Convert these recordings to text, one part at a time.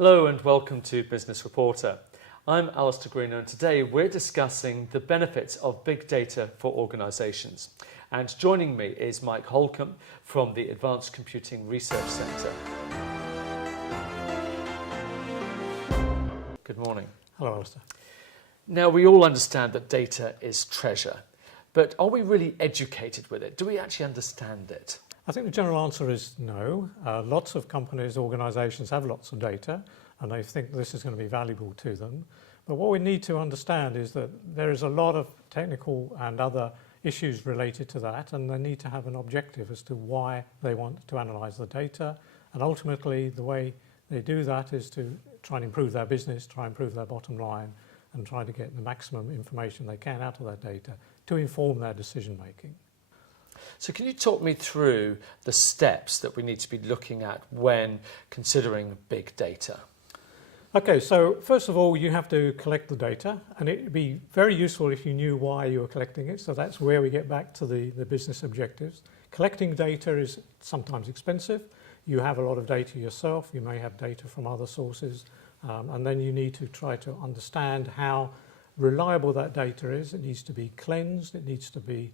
Hello and welcome to Business Reporter. I'm Alistair Greener and today we're discussing the benefits of big data for organisations. And joining me is Mike Holcomb from the Advanced Computing Research Centre. Good morning. Hello, Alistair. Now, we all understand that data is treasure, but are we really educated with it? Do we actually understand it? I think the general answer is no. Lots of companies, organisations have lots of data and they think this is going to be valuable to them. But what we need to understand is that there is a lot of technical and other issues related to that, and they need to have an objective as to why they want to analyse the data. And ultimately, the way they do that is to try and improve their business, try and improve their bottom line, and try to get the maximum information they can out of that data to inform their decision making. So can you talk me through the steps that we need to be looking at when considering big data? Okay, so first of all, you have to collect the data, and it would be very useful if you knew why you were collecting it. So that's where we get back to the business objectives. Collecting data is sometimes expensive. You have a lot of data yourself. You may have data from other sources, and then you need to try to understand how reliable that data is. It needs to be cleansed. It needs to be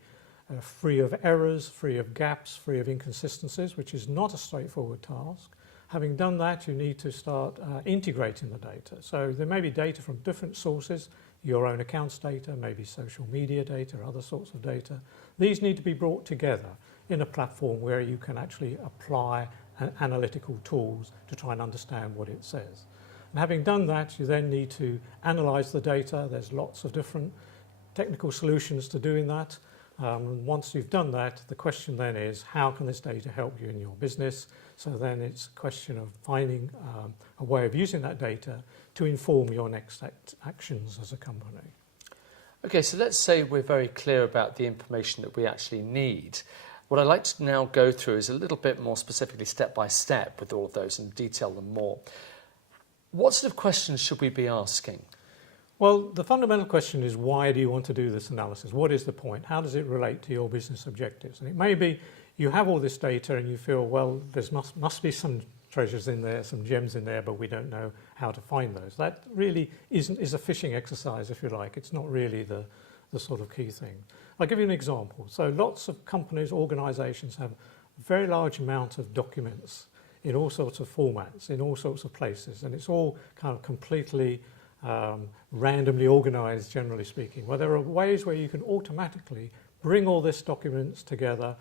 free of errors, free of gaps, free of inconsistencies, which is not a straightforward task. Having done that, you need to start integrating the data. So there may be data from different sources, your own accounts data, maybe social media data, other sorts of data. These need to be brought together in a platform where you can actually apply analytical tools to try and understand what it says. And having done that, you then need to analyse the data. There's lots of different technical solutions to doing that. Once you've done that, the question then is, how can this data help you in your business? So then it's a question of finding a way of using that data to inform your next actions as a company. Okay, so let's say we're very clear about the information that we actually need. What I'd like to now go through is a little bit more specifically step by step with all of those and detail them more. What sort of questions should we be asking? Well, the fundamental question is, why do you want to do this analysis? What is the point? How does it relate to your business objectives? And it may be you have all this data and you feel, well, there must be some treasures in there, some gems in there, but we don't know how to find those. That really is a fishing exercise, if you like. It's not really the sort of key thing. I'll give you an example. So lots of companies, organisations have a very large amount of documents in all sorts of formats, in all sorts of places, and it's all kind of completely randomly organised, generally speaking. Well, there are ways where you can automatically bring all these documents together,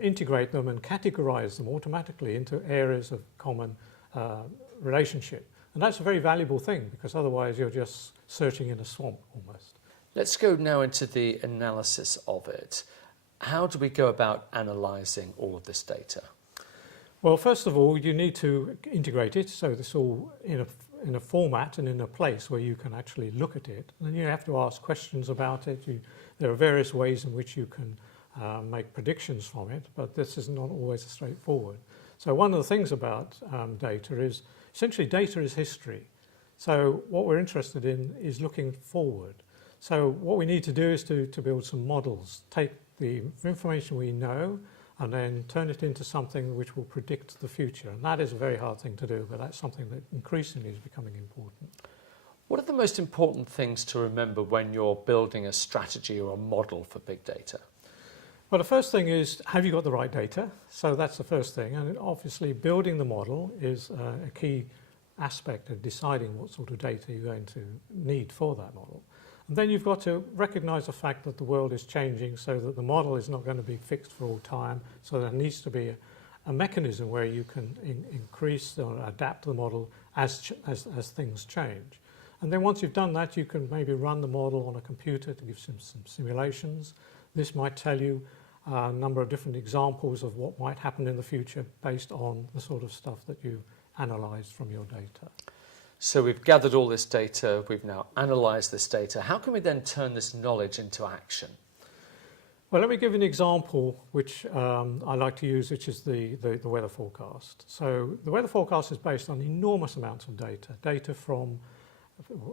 integrate them and categorise them automatically into areas of common relationship. And that's a very valuable thing, because otherwise you're just searching in a swamp almost. Let's go now into the analysis of it. How do we go about analysing all of this data? Well, first of all, you need to integrate it, so this all in a format and in a place where you can actually look at it. And then you have to ask questions about it. There are various ways in which you can make predictions from it, but this is not always straightforward. So one of the things about data is, essentially data is history. So what we're interested in is looking forward. So what we need to do is to build some models, take the information we know and then turn it into something which will predict the future. And that is a very hard thing to do, but that's something that increasingly is becoming important. What are the most important things to remember when you're building a strategy or a model for big data? Well, the first thing is, have you got the right data? So that's the first thing. And obviously building the model is a key aspect of deciding what sort of data you're going to need for that model. And then you've got to recognise the fact that the world is changing, so that the model is not going to be fixed for all time. So there needs to be a mechanism where you can increase or adapt the model as things change. And then once you've done that, you can maybe run the model on a computer to give some simulations. This might tell you a number of different examples of what might happen in the future based on the sort of stuff that you've analysed from your data. So we've gathered all this data, we've now analysed this data. How can we then turn this knowledge into action? Well, let me give you an example which I like to use, which is the weather forecast. So the weather forecast is based on enormous amounts of data from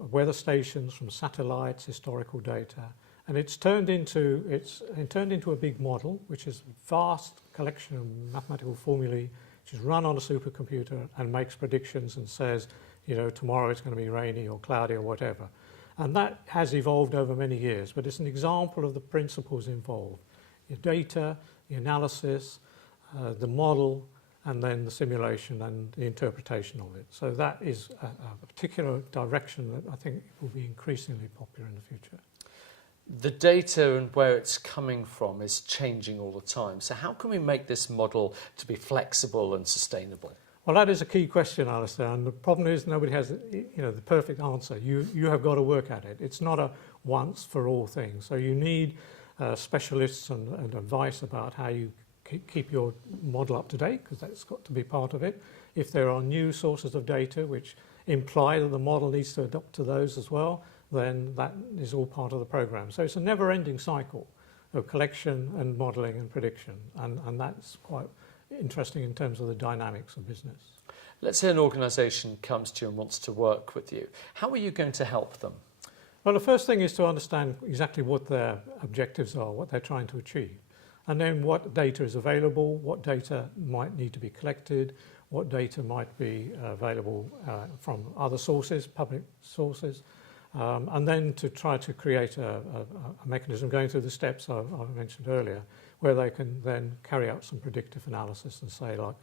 weather stations, from satellites, historical data, and it's turned into a big model, which is a vast collection of mathematical formulae, which is run on a supercomputer and makes predictions and says, tomorrow it's going to be rainy or cloudy or whatever. And that has evolved over many years, but it's an example of the principles involved. Your data, the analysis, the model, and then the simulation and the interpretation of it. So that is a particular direction that I think will be increasingly popular in the future. The data and where it's coming from is changing all the time. So how can we make this model to be flexible and sustainable? Well, that is a key question, Alistair, and the problem is nobody has the perfect answer. You have got to work at it. It's not a once for all thing. So you need specialists and advice about how you keep your model up to date, because that's got to be part of it. If there are new sources of data which imply that the model needs to adapt to those as well, then that is all part of the program. So it's a never-ending cycle of collection and modelling and prediction, and that's quite interesting in terms of the dynamics of business. Let's say an organisation comes to you and wants to work with you. How are you going to help them? Well, the first thing is to understand exactly what their objectives are, what they're trying to achieve, and then what data is available, what data might need to be collected, what data might be available from other sources, public sources, and then to try to create a mechanism going through the steps I mentioned earlier, where they can then carry out some predictive analysis and say, like,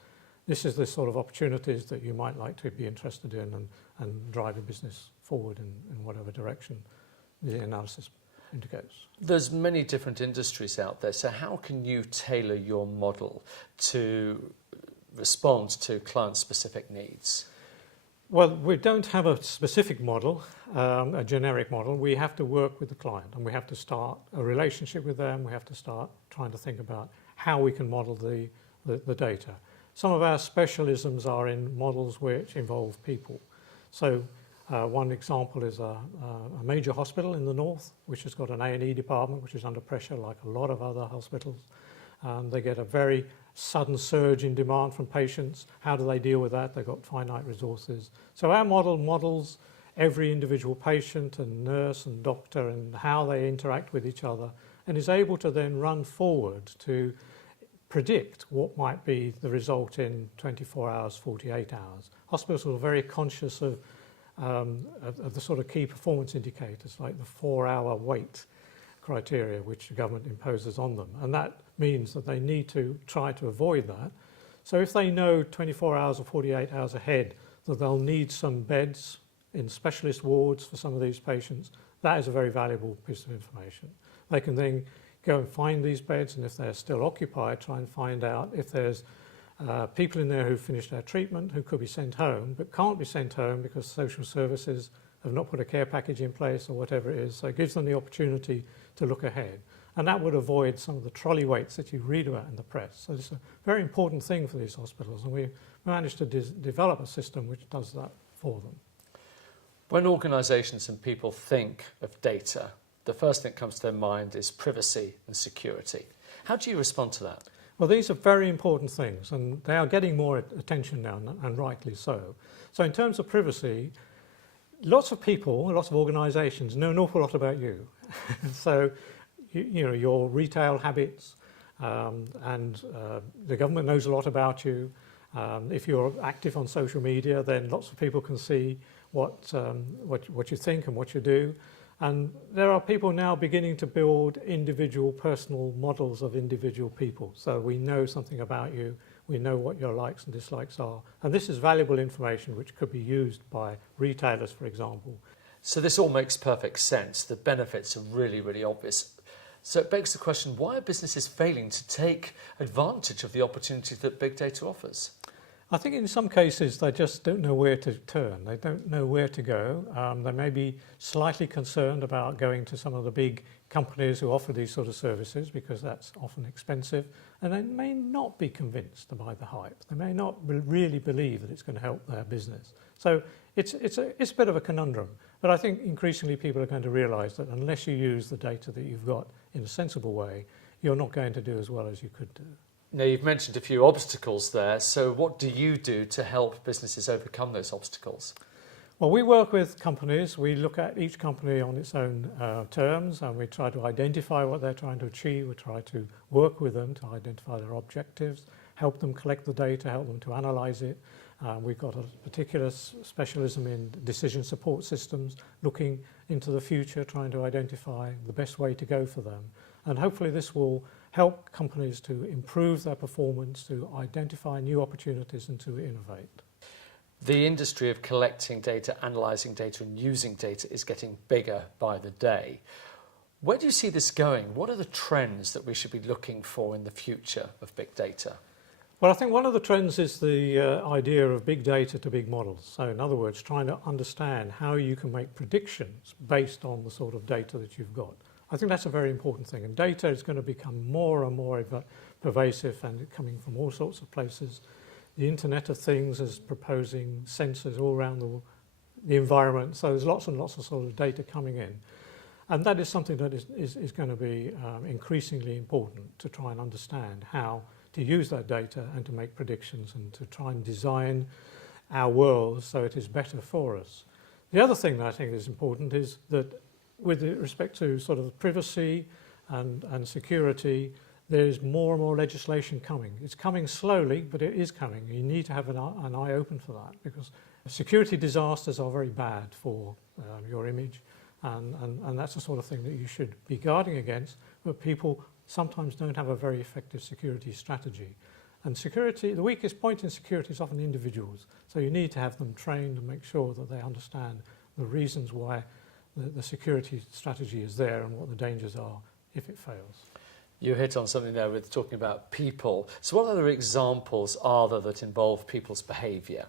this is the sort of opportunities that you might like to be interested in, and drive your business forward in whatever direction the analysis indicates. There's many different industries out there, so how can you tailor your model to respond to client-specific needs? Well, we don't have a specific model, a generic model. We have to work with the client, and we have to start a relationship with them. We have to start trying to think about how we can model the data. Some of our specialisms are in models which involve people. So one example is a major hospital in the north, which has got an A&E department, which is under pressure like a lot of other hospitals. They get a very sudden surge in demand from patients. How do they deal with that? They've got finite resources. So our model models every individual patient and nurse and doctor and how they interact with each other, and is able to then run forward to predict what might be the result in 24 hours, 48 hours. Hospitals are very conscious of the sort of key performance indicators, like the 4-hour wait criteria which the government imposes on them, and that means that they need to try to avoid that. So if they know 24 hours or 48 hours ahead that they'll need some beds in specialist wards for some of these patients, that is a very valuable piece of information. They can then go and find these beds, and if they're still occupied, try and find out if there's people in there who've finished their treatment who could be sent home but can't be sent home because social services have not put a care package in place or whatever it is. So it gives them the opportunity to look ahead. And that would avoid some of the trolley waits that you read about in the press. So it's a very important thing for these hospitals, and we managed to develop a system which does that for them. When organisations and people think of data, the first thing that comes to their mind is privacy and security. How do you respond to that? Well, these are very important things, and they are getting more attention now, and rightly so. So in terms of privacy, lots of people, lots of organisations know an awful lot about you. So, your retail habits, and the government knows a lot about you. If you're active on social media, then lots of people can see what you think and what you do. And there are people now beginning to build individual personal models of individual people. So we know something about you, we know what your likes and dislikes are. And this is valuable information which could be used by retailers, for example. So this all makes perfect sense. The benefits are really, really obvious. So it begs the question, why are businesses failing to take advantage of the opportunity that big data offers? I think in some cases they just don't know where to turn. They don't know where to go. They may be slightly concerned about going to some of the big companies who offer these sort of services because that's often expensive, and they may not be convinced by the hype. They may not really believe that it's going to help their business. So it's a bit of a conundrum, but I think increasingly people are going to realise that unless you use the data that you've got in a sensible way, you're not going to do as well as you could do. Now, you've mentioned a few obstacles there, so what do you do to help businesses overcome those obstacles? Well, we work with companies. We look at each company on its own terms, and we try to identify what they're trying to achieve. We try to work with them to identify their objectives, help them collect the data, help them to analyse it, We've got a particular specialism in decision support systems, looking into the future, trying to identify the best way to go for them. And hopefully this will help companies to improve their performance, to identify new opportunities and to innovate. The industry of collecting data, analysing data and using data is getting bigger by the day. Where do you see this going? What are the trends that we should be looking for in the future of big data? Well, I think one of the trends is the idea of big data to big models. So in other words, trying to understand how you can make predictions based on the sort of data that you've got. I think that's a very important thing. And data is going to become more and more pervasive and coming from all sorts of places. The Internet of Things is proposing sensors all around the environment. So there's lots and lots of sort of data coming in. And that is something that is going to be increasingly important to try and understand how to use that data and to make predictions and to try and design our world so it is better for us. The other thing that I think is important is that with respect to sort of privacy and security, there's more and more legislation coming. It's coming slowly, but it is coming. You need to have an eye open for that, because security disasters are very bad for your image, and that's the sort of thing that you should be guarding against, but people sometimes don't have a very effective security strategy. And security, the weakest point in security is often individuals. So you need to have them trained and make sure that they understand the reasons why the security strategy is there and what the dangers are if it fails. You hit on something there with talking about people. So what other examples are there that involve people's behaviour?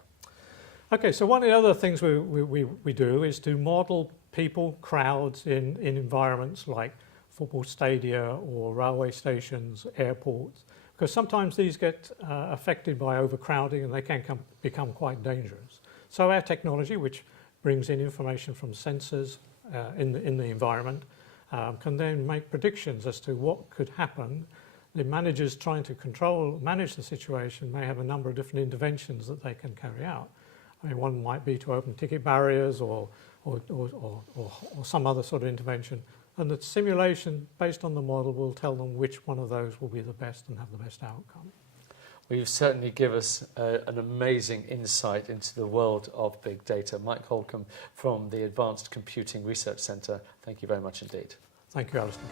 Okay, so one of the other things we do is to model people, crowds in environments like football stadia or railway stations, airports, because sometimes these get affected by overcrowding and they can become quite dangerous. So our technology, which brings in information from sensors in the environment, can then make predictions as to what could happen. The managers trying to manage the situation may have a number of different interventions that they can carry out. I mean, one might be to open ticket barriers or some other sort of intervention. And the simulation, based on the model, will tell them which one of those will be the best and have the best outcome. Well, you've certainly given us an amazing insight into the world of big data. Mike Holcomb from the Advanced Computing Research Centre, thank you very much indeed. Thank you, Alistair.